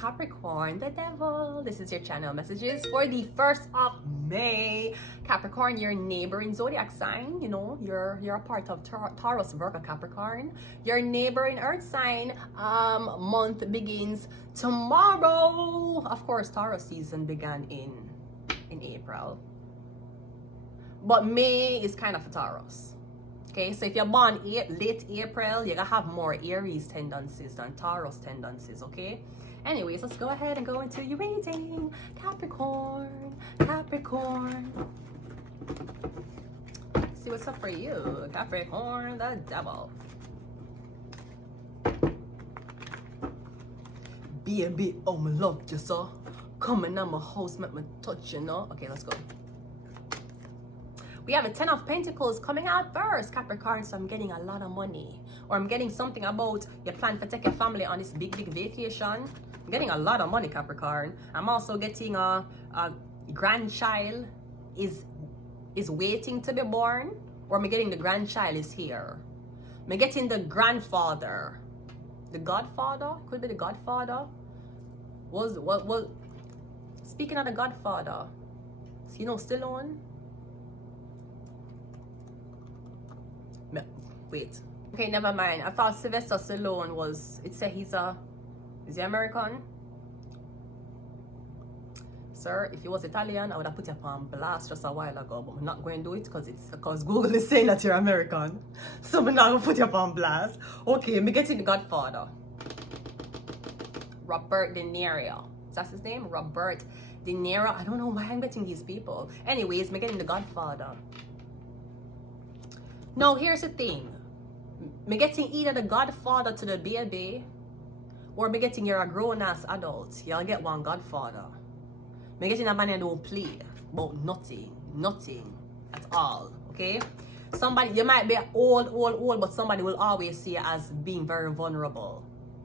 Capricorn, the devil. This is your channel messages for the 1st of May. Capricorn, your neighboring zodiac sign. You know, you're a part of Taurus, Virgo, Capricorn. Your neighboring earth sign month begins tomorrow. Of course, Taurus season began in April. But May is kind of a Taurus. Okay, so if you're born late April, you're gonna have more Aries tendencies than Taurus tendencies, okay? Anyways, let's go ahead and go into your reading. Capricorn, Capricorn. See what's up for you, Capricorn, the devil. Baby, oh my love you so. Coming on my house, make me touch you know. Okay, let's go. We have the 10 of Pentacles coming out first, Capricorn. So I'm getting a lot of money, or I'm getting something about your plan to take your family on this big vacation. I'm getting a lot of money, Capricorn. I'm also getting a grandchild is waiting to be born, or I'm getting the grandchild is here. I'm getting the grandfather, the godfather, could be the godfather. Was speaking of the godfather, you know, Stallone. Wait. Okay, never mind. I thought Sylvester Stallone was... It said he's he American? Sir, if he was Italian, I would have put you on blast just a while ago. But I'm not going to do it because Google is saying that you're American. So I'm not going to put you on blast. Okay, me getting the Godfather. Robert De Niro. That's his name? Robert De Niro. I don't know why I'm getting these people. Anyways, me getting the Godfather. Now, here's the thing. Me getting either the godfather to the baby, or me getting you're a grown-ass adult. You'll get one godfather. Me getting a man who don't play about nothing at all. Okay? Somebody, you might be old, but somebody will always see you as being very vulnerable.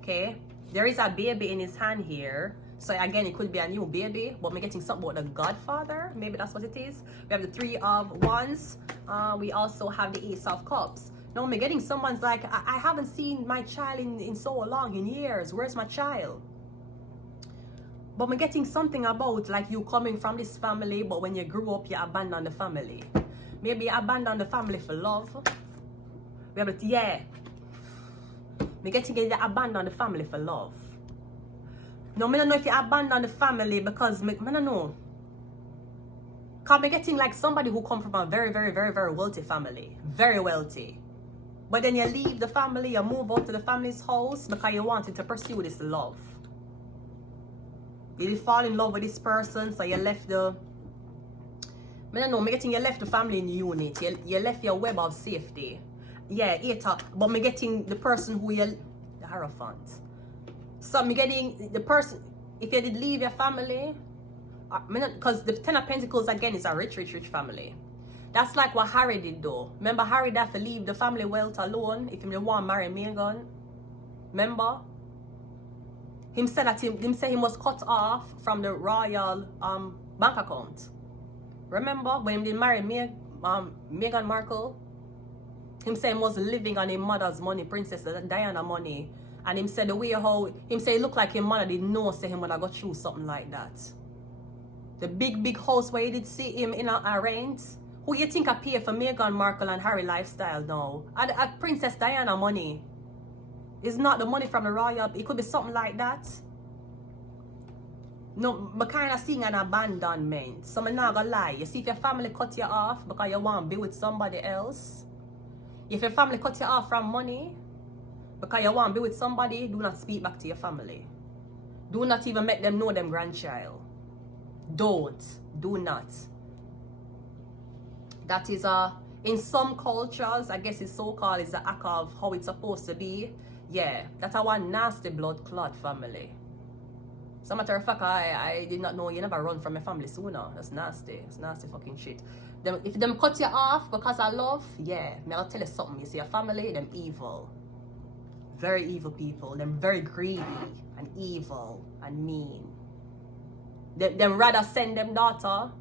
Okay? There is a baby in his hand here. So again, it could be a new baby, but we're getting something about the godfather. Maybe that's what it is. We have the 3 of Wands. We also have the Ace of Cups. Now we're getting someone's like, I haven't seen my child in so long, in years. Where's my child? But we're getting something about like you coming from this family, but when you grew up, you abandoned the family. Maybe you abandoned the family for love. We have it, yeah. We're getting you abandon the family for love. No, I don't know if you abandon the family because I don't know. Because I'm getting like somebody who come from a very wealthy family. Very wealthy. But then you leave the family, you move out to the family's house because you wanted to pursue this love. You did fall in love with this person, so you left the... I don't know, I'm getting you left the family in unit. You left your web of safety. Yeah, but I'm getting the person who you... The Hierophant. So I'm getting the person, if you did leave your family, because the 10 of Pentacles again is a rich family. That's like what Harry did though. Remember Harry had to leave the family wealth alone if he didn't want to marry Meghan. Remember? Him said that he was cut off from the royal bank account. Remember when he didn't marry Meghan Markle? Him said he was living on his mother's money, Princess Diana money. And him said the way how him say it looked like his mother didn't know say him when I got through something like that. The big house where you did see him in a rent. Who you think I pay for Meghan Markle and Harry lifestyle now? At Princess Diana money. It's not the money from the royal. It could be something like that. No, but kind of seeing an abandonment. So I'm not gonna lie. You see if your family cut you off because you want to be with somebody else. If your family cut you off from money because you want to be with somebody, do not speak back to your family. Do not even make them know them grandchild. Don't. Do not. That is in some cultures, I guess it's so-called, is the act of how it's supposed to be. Yeah, that's a one nasty blood clot family. As a matter of fact, I did not know you never run from your family sooner. That's nasty. It's nasty fucking shit. If them cut you off because of love, yeah, I'll tell you something. You see, your family, them evil. Very evil people. Them very greedy and evil and mean. Them rather send them daughter,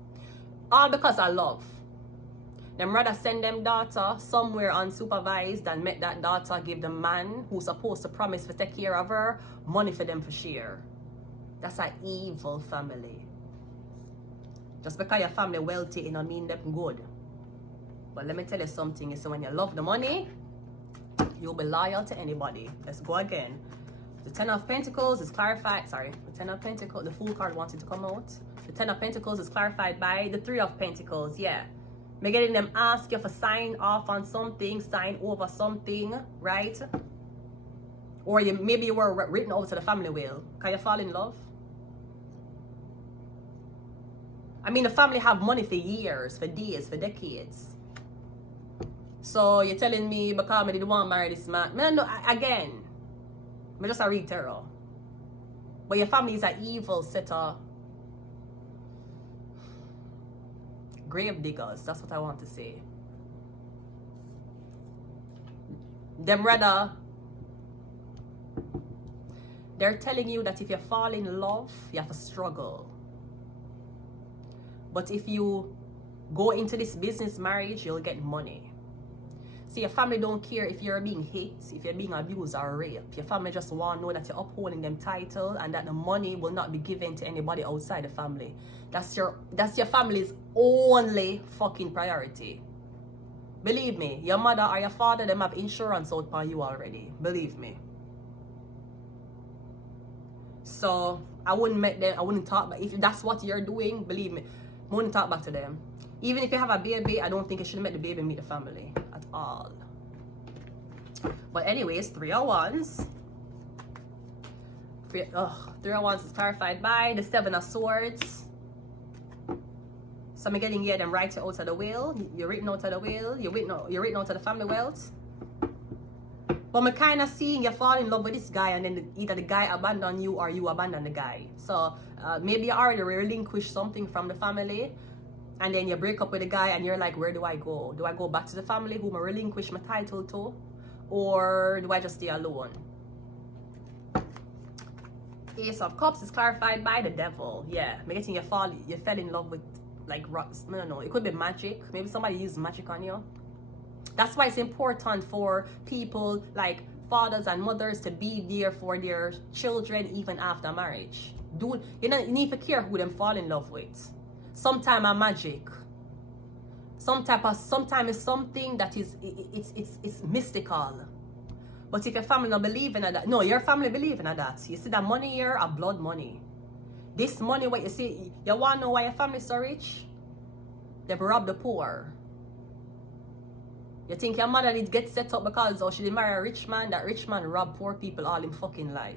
all because of love. Them rather send them daughter somewhere unsupervised than make that daughter give the man who's supposed to promise to take care of her money for them for share. That's an evil family. Just because your family wealthy, it don't mean them good. But let me tell you something. So when you love the money, you'll be loyal to anybody. Let's go again. The Ten of Pentacles is clarified. Sorry, the Ten of Pentacles, the Fool card wanted to come out. The Ten of Pentacles is clarified by the Three of Pentacles. Yeah. Me getting them ask you for sign off on something, sign over something, right? Or maybe you were written over to the family will. Can you fall in love? I mean, the family have money for years, for days, for decades. So you're telling me because I didn't want to marry this man. Man, no, again, I just a read tarot. But your family is an evil set of grave diggers. That's what I want to say. Them rather, they're telling you that if you fall in love, you have to struggle. But if you go into this business marriage, you'll get money. See, your family don't care if you're being hit, if you're being abused or raped. Your family just want to know that you're upholding them title and that the money will not be given to anybody outside the family. That's your family's only fucking priority. Believe me, your mother or your father, them have insurance out for you already. Believe me. So I wouldn't make them, I wouldn't talk, but if that's what you're doing, believe me, I wouldn't talk back to them. Even if you have a baby, I don't think you should make the baby meet the family at all. But anyways, 3 of Wands. 3 of Wands is clarified by the 7 of Swords. So I'm getting here them right out of the will. You're written out of the will. You're written out of the family wealth. But I'm kind of seeing you fall in love with this guy and then either the guy abandon you or you abandon the guy. So maybe you already relinquished something from the family. And then you break up with the guy and you're like, where do I go? Do I go back to the family whom I relinquish my title to? Or do I just stay alone? Ace of Cups is clarified by the Devil. Yeah, I'm getting you fell in love with like rocks. I don't know. It could be magic. Maybe somebody used magic on you. That's why it's important for people like fathers and mothers to be there for their children even after marriage. You need to care who them fall in love with. Sometimes a magic. Sometimes it's something that is it's mystical. But if your family not believing in that, no, your family believing in that. You see that money here are blood money. This money, what you see, you want to know why your family is so rich? They've robbed the poor. You think your mother did get set up because she did marry a rich man? That rich man robbed poor people all in fucking life.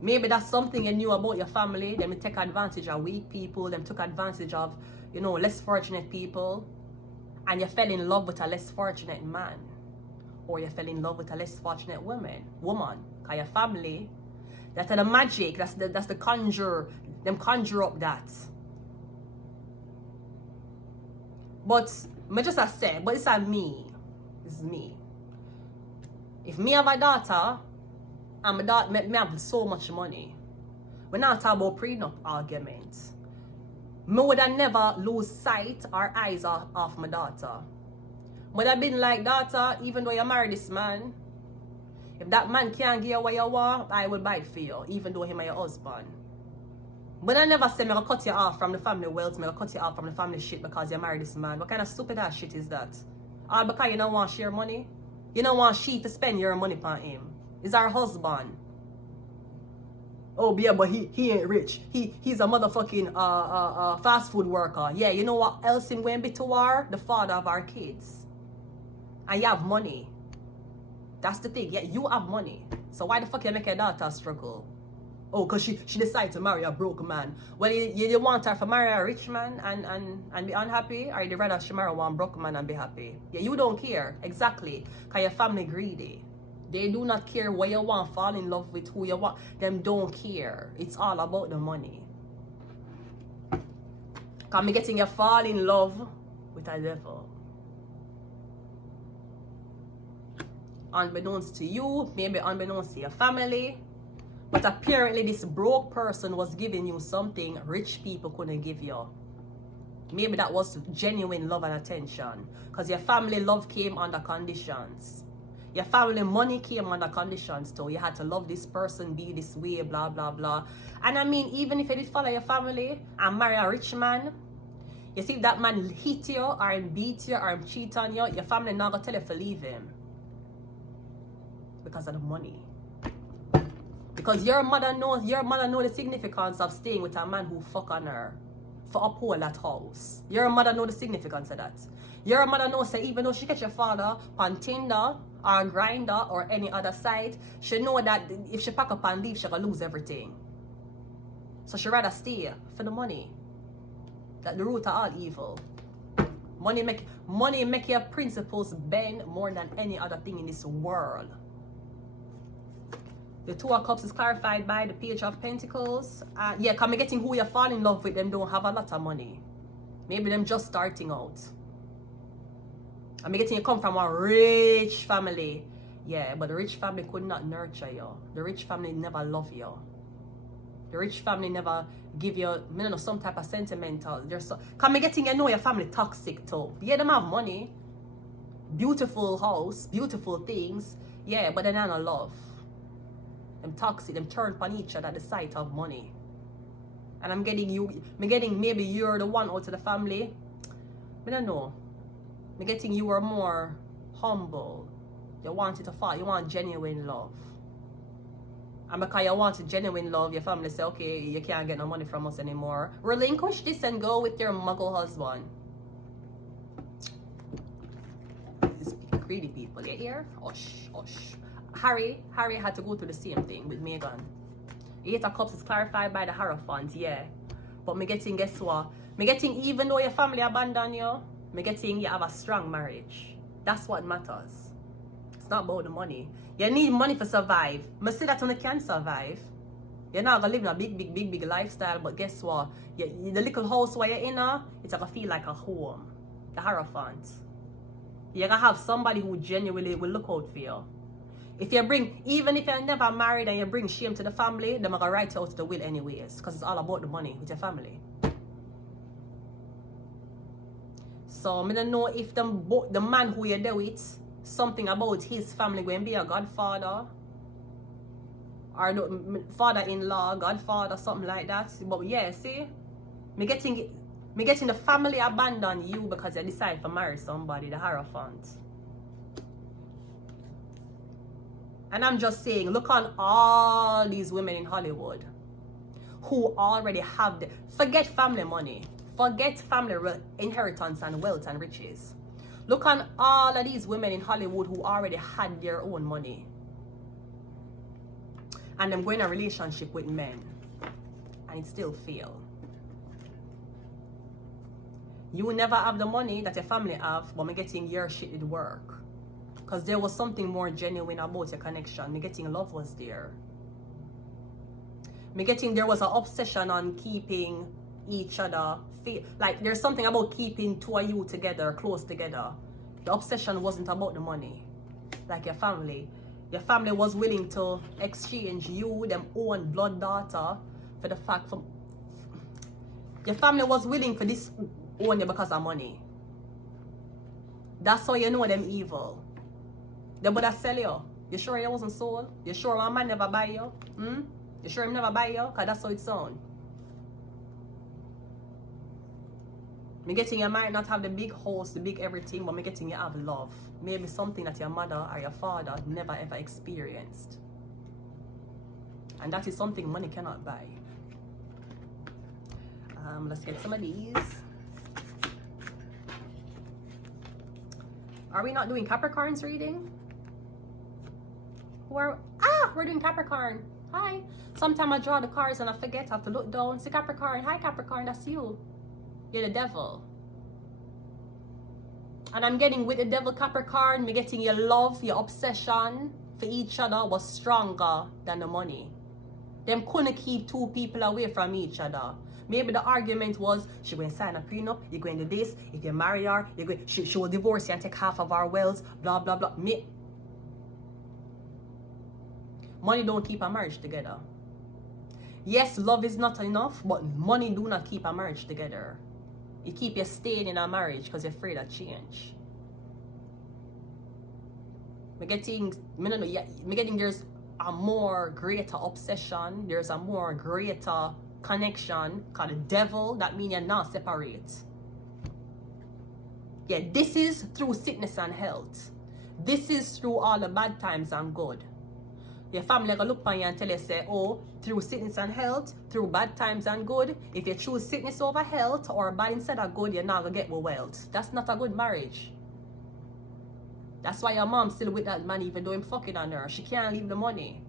Maybe that's something you knew about your family. Them take advantage of weak people. Them took advantage of, less fortunate people. And you fell in love with a less fortunate man. Or you fell in love with a less fortunate woman. Because your family, that's the magic. That's the conjure. Them conjure up that. But me just say, but it's not me. It's me. If me have a daughter, and my daughter me have so much money, we're not talking about prenup arguments. Me would have never lose sight or eyes off my daughter. Would have been like, daughter, even though you marry this man, if that man can't give you what you want, I will buy it for you, even though he my husband. But I never say I'm gonna cut you off from the family wealth, I'm gonna cut you off from the family shit because you married this man. What kind of stupid ass shit is that? All because you don't want to share money? You don't want she to spend your money on him. He's our husband. Oh yeah, but he ain't rich. He's a motherfucking fast food worker. Yeah, you know what else him going to be to war? The father of our kids. And you have money. That's the thing. Yeah, you have money. So why the fuck you make your daughter struggle? Oh, because she decided to marry a broke man. Well, you want her to marry a rich man and be unhappy? Or you rather she marry one broke man and be happy? Yeah, you don't care. Exactly. Because your family greedy. They do not care what you want, fall in love with who you want. Them don't care. It's all about the money. Because me getting you fall in love with a devil. Unbeknownst to you, maybe unbeknownst to your family. But apparently this broke person was giving you something rich people couldn't give you. Maybe that was genuine love and attention. Because your family love came under conditions. Your family money came under conditions too. You had to love this person, be this way, blah, blah, blah. And I mean, even if you did follow your family and marry a rich man, you see if that man hit you or beat you or cheat on you, your family not gonna tell you to leave him. Because of the money. Because your mother knows the significance of staying with a man who fuck on her for uphold that house. Your mother know the significance of that. Your mother knows that even though she catch your father on Tinder or Grinder or any other site, she know that if she pack up and leave, she gonna lose everything. So she rather stay for the money. That the root of all evil. Money make your principles bend more than any other thing in this world. The Two of Cups is clarified by the Page of Pentacles. Yeah, because I'm getting who you fall in love with, them don't have a lot of money. Maybe them just starting out. I'm getting you come from a rich family. Yeah, but the rich family could not nurture you. The rich family never love you. The rich family never give you, I know, some type of sentimental. Because I'm getting you know your family toxic too. Yeah, them have money. Beautiful house, beautiful things. Yeah, but they don't love. Them toxic, them turn upon each other at the sight of money. And I'm getting maybe you're the one out of the family. I don't know. I'm getting you are more humble. You want it to fall. You want genuine love. And because you want genuine love, your family say, okay, you can't get no money from us anymore. Relinquish this and go with your muggle husband. These greedy people, you hear? Hush, hush. Harry had to go through the same thing with Meghan. Eight of Cups is clarified by the Hierophant, yeah. But me getting, guess what? Me getting, even though your family abandon you, me getting you have a strong marriage. That's what matters. It's not about the money. You need money to survive. Me say that when you can survive. You're not gonna live in a big lifestyle, but guess what? The little house where you're in, it's gonna feel like a home. The Hierophant. You're gonna have somebody who genuinely will look out for you. If you bring, even if you're never married and you bring shame to the family, they're gonna write you out the will anyways, because it's all about the money with your family. So I don't know if the man who you're there with, something about his family going to be a godfather or the father-in-law, godfather, something like that. But yeah, see, me getting the family abandon you because you decide to marry somebody, the Hierophant. And I'm just saying, look on all these women in Hollywood who already have forget family money, forget family inheritance and wealth and riches. Look on all of these women in Hollywood who already had their own money. And them going in a relationship with men. And it still fail. You will never have the money that your family have, but me getting your shit at work. Because there was something more genuine about your connection. Me getting love was there. Me getting there was an obsession on keeping each other. Like there's something about keeping two of you together, close together. The obsession wasn't about the money. Like your family. Your family was willing to exchange you, them own blood daughter, for the fact from your family was willing for this own you because of money. That's how you know them evil. They would have sell you. You sure you wasn't sold? You sure my man never buy you? You sure him never buy you? Because that's how it sounds. Me getting you might not have the big house, the big everything, but me getting you have love. Maybe something that your mother or your father never ever experienced. And that is something money cannot buy. Let's get some of these. Are we not doing Capricorn's reading? We're doing Capricorn. Hi. Sometimes I draw the cards and I forget. I have to look down. See Capricorn. Hi Capricorn, that's you. You're the devil. And I'm getting with the devil Capricorn, me getting your love, your obsession for each other was stronger than the money. Them couldn't keep two people away from each other. Maybe the argument was, she going to sign a prenup, you're going to do this, if you marry her, she will divorce you and take half of our wealth, blah, blah, blah. Money don't keep a marriage together. Yes, love is not enough, but money do not keep a marriage together. It keep you staying in a marriage because you're afraid of change. Me getting, me no know, yeah, me getting there's a more greater obsession, there's a more greater connection, called the devil, that means you're not separate. Yeah, this is through sickness and health. This is through all the bad times and good. Your family gonna look on you and tell you, say, oh, through sickness and health, through bad times and good, if you choose sickness over health or bad instead of good, you're not gonna get more wealth. That's not a good marriage. That's why your mom's still with that man even though him fucking on her. She can't leave the money.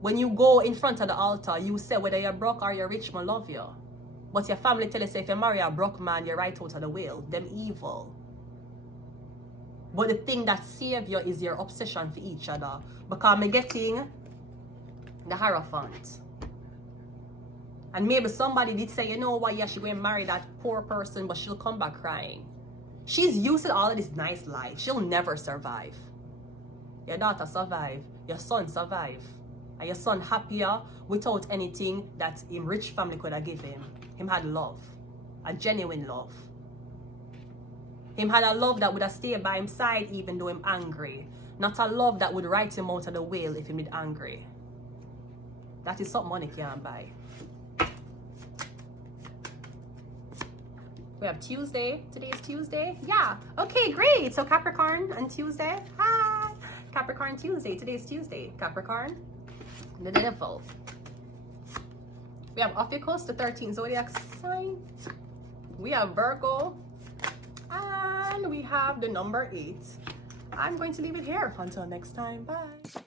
When you go in front of the altar, you say whether you're broke or you're rich, man love you. But your family tell you, say, if you marry a broke man, you're right out of the will. Them evil. But the thing that saves you is your obsession for each other. Because I'm getting the Hierophant. And maybe somebody did say, you know what, yeah, she going to marry that poor person, but she'll come back crying. She's used to all of this nice life. She'll never survive. Your daughter survive. Your son survive. And your son happier without anything that his rich family could have given him. Him had love. A genuine love. Him had a love that would have stayed by his side even though him angry. Not a love that would write him out of the will if he was angry. That is something money can't buy. We have Tuesday. Today is Tuesday. Yeah. Okay, great. So Capricorn on Tuesday. Hi. Capricorn Tuesday. Today is Tuesday. Capricorn. The devil. We have off your coast, the 13th zodiac sign. We have Virgo. And we have the number 8. I'm going to leave it here. Until next time. Bye.